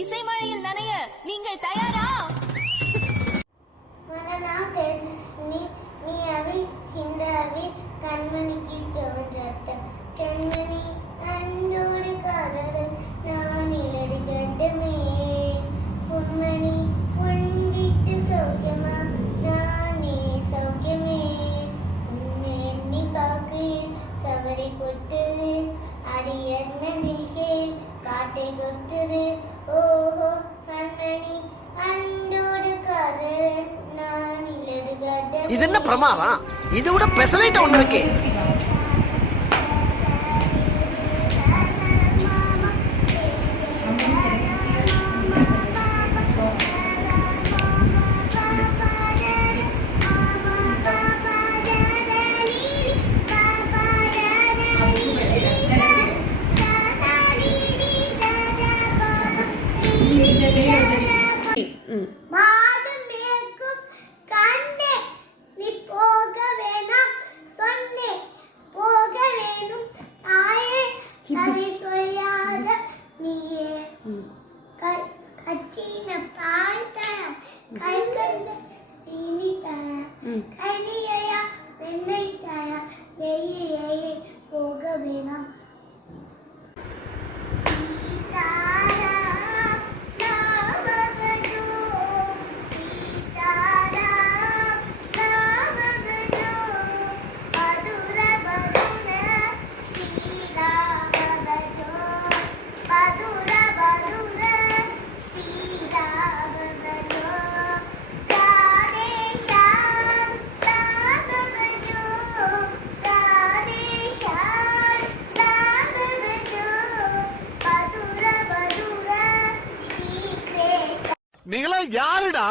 இசை மழையில் நனைய நீங்கள் தயாரா? கண்மணிக்கு கவர்ந்த கண்மணி அன்போடு காதலன் நான் இல்லடி கட்டமே பொன்மணி பொன் வீட்டு சௌக்கியமா நானே சௌக்கியமே உன்னை எண்ணி பார்க்கு தவறி கொட்டுது அடி என்ன நிற்கேன் காட்டை கொட்டுது ஓஹோ கண்மணி அன்போடு காதலன் நான் இல்லடி கட்டமே. இது என்ன பிரமாதம்? இது விட பெசலைட் ஒண்ணு இருக்கு. நீங்களா யாருடா?